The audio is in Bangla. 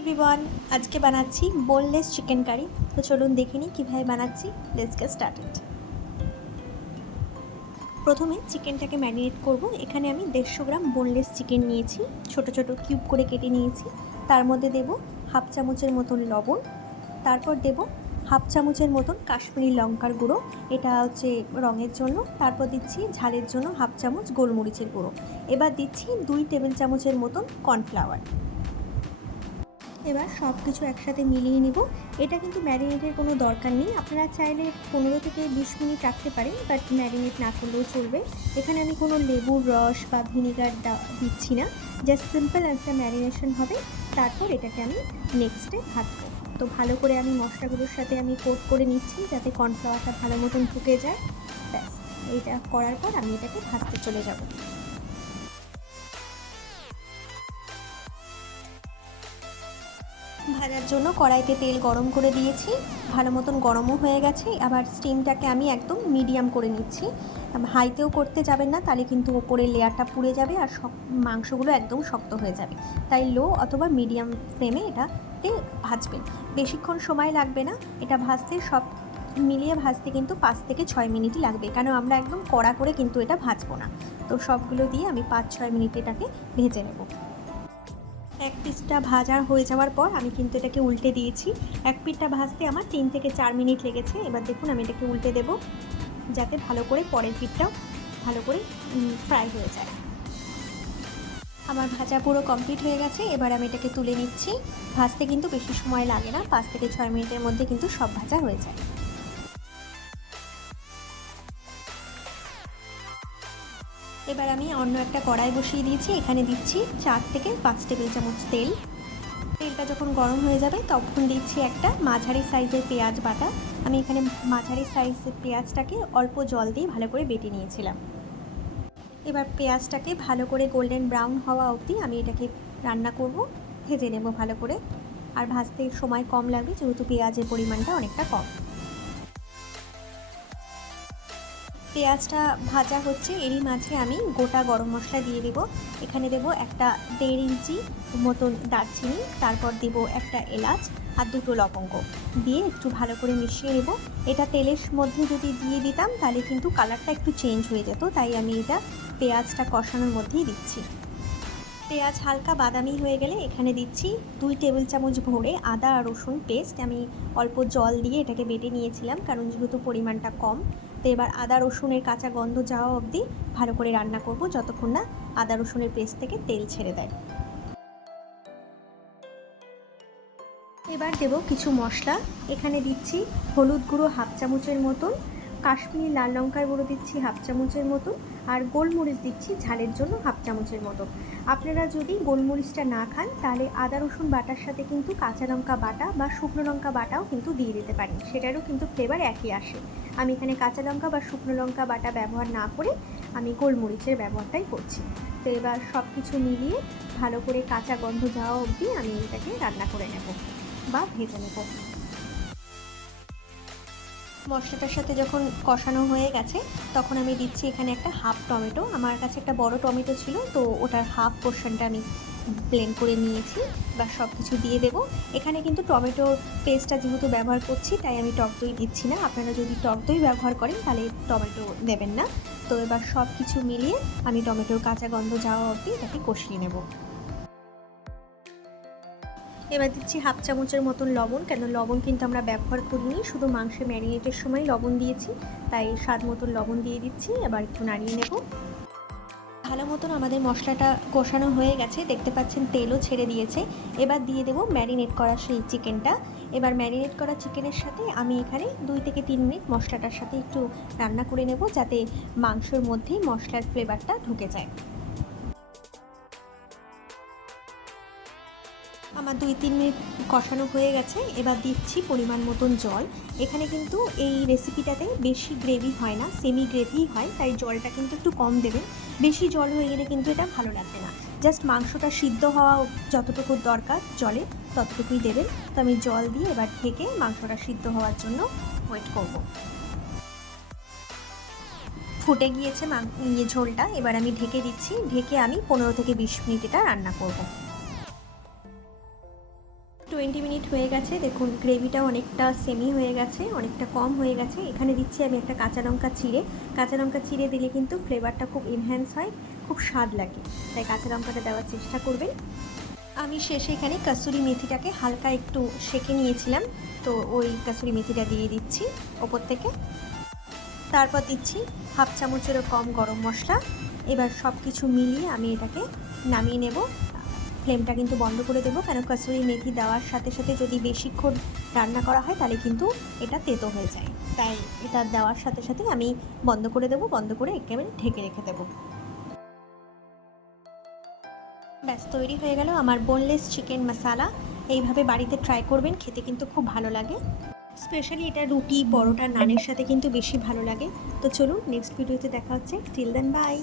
এভরিওয়ান, আজকে বানাচ্ছি বোনলেস চিকেন কারি। তো চলুন দেখে নিই কীভাবে বানাচ্ছি। Let's get started. প্রথমে চিকেনটাকে ম্যারিনেট করব। এখানে আমি 150 গ্রাম বোনলেস চিকেন নিয়েছি, ছোট ছোট কিউব করে কেটে নিয়েছি। তার মধ্যে দেব হাফ চামচের মতন লবণ, তারপর দেব হাফ চামচের মতন কাশ্মীরি লঙ্কার গুঁড়ো, এটা হচ্ছে রঙের জন্য। তারপর দিচ্ছি ঝালের জন্য হাফ চামচ গোলমরিচের গুঁড়ো। এবার দিচ্ছি 2 টেবিল চামচের মতন কর্নফ্লাওয়ার। এবার সব কিছু একসাথে মিলিয়ে নেব। এটা কিন্তু ম্যারিনেটের কোনো দরকার নেই, আপনারা চাইলে 15 থেকে 20 মিনিট রাখতে পারেন, বাট ম্যারিনেট না করলেও চলবে। এখানে আমি কোনো লেবুর রস বা ভিনিগার দিচ্ছি না, জাস্ট সিম্পল একটা ম্যারিনেশন হবে। তারপর এটাকে আমি নেক্সটে ভাজবো। তো ভালো করে আমি মশলাগুলোর সাথে আমি কোট করে নিচ্ছি যাতে কর্নফ্লাওয়ারটা ভালো মতন ঢুকে যায়। ব্যাস, এইটা করার পর আমি এটাকে ভাজতে চলে যাব। ভাজার জন্য কড়াইতে তেল গরম করে দিয়েছি, ভালো মতন গরমও হয়ে গেছে। আবার স্টিমটাকে আমি একদম মিডিয়াম করে নিচ্ছি, হাইতেও করতে যাবেন না, তাহলে কিন্তু ওপরের লেয়ারটা পুড়ে যাবে আর মাংসগুলো একদম শক্ত হয়ে যাবে। তাই লো অথবা মিডিয়াম ফ্লেমে এটাতে ভাজবেন। বেশিক্ষণ সময় লাগবে না এটা ভাজতে, সব মিলিয়ে ভাজতে কিন্তু 5 থেকে 6 মিনিটই লাগবে, কারণ আমরা একদম কড়া করে কিন্তু এটা ভাজবো না। তো সবগুলো দিয়ে আমি 5-6 মিনিট এটাকে ভেজে নেব। এক পিসটা ভাজা হয়ে যাওয়ার পর আমি কিন্তু এটাকে উল্টে দিয়েছি। এক পিসটা ভাজতে আমার 3 থেকে 4 মিনিট লেগেছে। এবার দেখুন আমি এটাকে উল্টে দেব, যাতে ভালো করে পরের পিসটাও ভালো করে ফ্রাই হয়ে যায়। আমার ভাজা পুরো কমপ্লিট হয়ে গেছে। এবার আমি এটাকে তুলে নিচ্ছি। ভাজতে কিন্তু বেশি সময় লাগে না, 5 থেকে 6 মিনিটের মধ্যে কিন্তু সব ভাজা হয়ে যায়। এবার আমি অন্য একটা কড়াই বসিয়ে দিয়েছি, এখানে দিচ্ছি 4 থেকে 5 টেবিল চামচ তেল। তেলটা যখন গরম হয়ে যাবে তখন দিচ্ছি একটা মাঝারি সাইজের পেঁয়াজ বাটা। আমি এখানে মাঝারি সাইজের পেঁয়াজটাকে অল্প জল দিয়ে ভালো করে বেটে নিয়েছিলাম। এবার পেঁয়াজটাকে ভালো করে গোল্ডেন ব্রাউন হওয়া অবধি আমি এটাকে রান্না করব, ভেজে নেব ভালো করে। আর ভাজতে সময় কম লাগবে যেহেতু পেঁয়াজের পরিমাণটা অনেকটা কম। পেঁয়াজটা ভাজা হচ্ছে, এরই মাঝে আমি গোটা গরম মশলা দিয়ে দেবো। এখানে দেব একটা 1.5 ইঞ্চি মতন দারচিনি, তারপর দেব একটা এলাচ আর 2টো লবঙ্গ দিয়ে একটু ভালো করে মিশিয়ে নেব। এটা তেলের মধ্যে যদি দিয়ে দিতাম তাহলে কিন্তু কালারটা একটু চেঞ্জ হয়ে যেত, তাই আমি এটা পেঁয়াজটা কষানোর মধ্যেই দিচ্ছি। পেঁয়াজ হালকা বাদামি হয়ে গেলে এখানে দিচ্ছি 2 টেবিল চামচ ভরে আদা আর রসুন পেস্ট। আমি অল্প জল দিয়ে এটাকে বেটে নিয়েছিলাম, কারণ যেহেতু পরিমাণটা কম। তো এবার আদা রসুনের কাঁচা গন্ধ যাওয়া অবধি ভালো করে রান্না করব, যতক্ষণ না আদা রসুনের পেস্ট থেকে তেল ছেড়ে দেয়। এবার দেব কিছু মশলা। এখানে দিচ্ছি হলুদ গুঁড়ো হাফ চামচের মতন, কাশ্মীরি লাল লঙ্কার গুঁড়ো দিচ্ছি হাফ চামচের মতন, আর গোলমরিচ দিচ্ছি ঝালের জন্য হাফ চামচের মতো। আপনারা যদি গোলমরিচটা না খান তাহলে আদা রসুন বাটার সাথে কিন্তু কাঁচা লঙ্কা বাটা বা শুকনো লঙ্কা বাটাও কিন্তু দিয়ে দিতে পারেন, সেটারও কিন্তু ফ্লেভার একই আসে। আমি এখানে কাঁচা লঙ্কা বা শুকনো লঙ্কা বাটা ব্যবহার না করে আমি গোলমরিচের ব্যবহারটাই করছি। তো এবার সব কিছু মিলিয়ে ভালো করে কাঁচা গন্ধ যাওয়া অবধি আমি এটাকে রান্না করে নেব বা ভেজে নেব। মশলাটার সাথে যখন কষানো হয়ে গেছে তখন আমি দিচ্ছি এখানে একটা হাফ টমেটো। আমার কাছে একটা বড় টমেটো ছিল, তো ওটার হাফ পোর্শনটা আমি ব্লেন্ড করে নিয়েছি। বা সব কিছু দিয়ে দেবো। এখানে কিন্তু টমেটোর পেস্টটা যেহেতু ব্যবহার করছি তাই আমি টক দই দিচ্ছি না। আপনারা যদি টক দই ব্যবহার করেন তাহলে টমেটো দেবেন না। তো এবার সব কিছু মিলিয়ে আমি টমেটোর কাঁচা গন্ধ যাওয়া অবধি এটাকে কষিয়ে নেব। এবার দিচ্ছি হাফ চামচের মতন লবণ, কেন লবণ কিন্তু আমরা ব্যবহার করিনি, শুধু মাংসে ম্যারিনেটের সময় লবণ দিয়েছি, তাই স্বাদ মতন লবণ দিয়ে দিচ্ছি। এবার একটু নাড়িয়ে নেব। ভালো মতন আমাদের মশলাটা কষানো হয়ে গেছে, দেখতে পাচ্ছেন তেলও ছেড়ে দিয়েছে। এবার দিয়ে দেব ম্যারিনেট করা সেই চিকেনটা। এবার ম্যারিনেট করা চিকেনের সাথে আমি এখানে 2 থেকে 3 মিনিট মশলাটার সাথে একটু রান্না করে নেব, যাতে মাংসের মধ্যেই মশলার ফ্লেভারটা ঢুকে যায়। আমার 2-3 মিনিট কষানো হয়ে গেছে। এবার দিচ্ছি পরিমাণ মতন জল। এখানে কিন্তু এই রেসিপিটাতে বেশি গ্রেভি হয় না, সেমি গ্রেভি হয়, তাই জলটা কিন্তু একটু কম দেবেন। বেশি জল হয়ে গেলে কিন্তু এটা ভালো লাগবে না। জাস্ট মাংসটা সিদ্ধ হওয়া যতটুকু দরকার জলে ততটুকুই দেবেন। তো আমি জল দিয়ে এবার ঢেকে মাংসটা সিদ্ধ হওয়ার জন্য ওয়েট করব। ফুটে গিয়েছে ঝোলটা, এবার আমি ঢেকে দিচ্ছি। ঢেকে আমি 15 থেকে 20 মিনিট এটা রান্না করব। 20 মিনিট হয়ে গেছে। দেখুন গ্রেভিটা অনেকটা সেমি হয়ে গেছে, অনেকটা কম হয়ে গেছে। এখানে দিচ্ছি আমি একটা কাঁচা লঙ্কা চিড়ে। কাঁচা লঙ্কা চিড়ে দিলে কিন্তু ফ্লেভারটা খুব এনহ্যান্স হয়, খুব স্বাদ লাগে, তাই কাঁচা লঙ্কাটা দেওয়ার চেষ্টা করবেন। আমি শেষে এখানে কাসুরি মেথিটাকে হালকা একটু সেঁকে নিয়েছিলাম, তো ওই কাসুরি মেথিটা দিয়ে দিচ্ছি ওপর থেকে। তারপর দিচ্ছি হাফ চামচেরও কম গরম মশলা। এবার সব কিছু মিলিয়ে আমি এটাকে নামিয়ে নেব। ফ্লেমটা কিন্তু বন্ধ করে দেবো, কেন কাসুরি মেথি দেওয়ার সাথে সাথে যদি বেশিক্ষণ রান্না করা হয় তাহলে কিন্তু এটা তেতো হয়ে যায়, তাই এটা দেওয়ার সাথে সাথে আমি বন্ধ করে দেবো। বন্ধ করে একেবারে ঢেকে রেখে দেবো। ব্যাস তৈরি হয়ে গেল আমার বোনলেস চিকেন মশালা। এইভাবে বাড়িতে ট্রাই করবেন, খেতে কিন্তু খুব ভালো লাগে। স্পেশালি এটা রুটি, পরোটা, নানের সাথে কিন্তু বেশি ভালো লাগে। তো চলুন নেক্সট ভিডিওতে দেখা হচ্ছে। Till then by.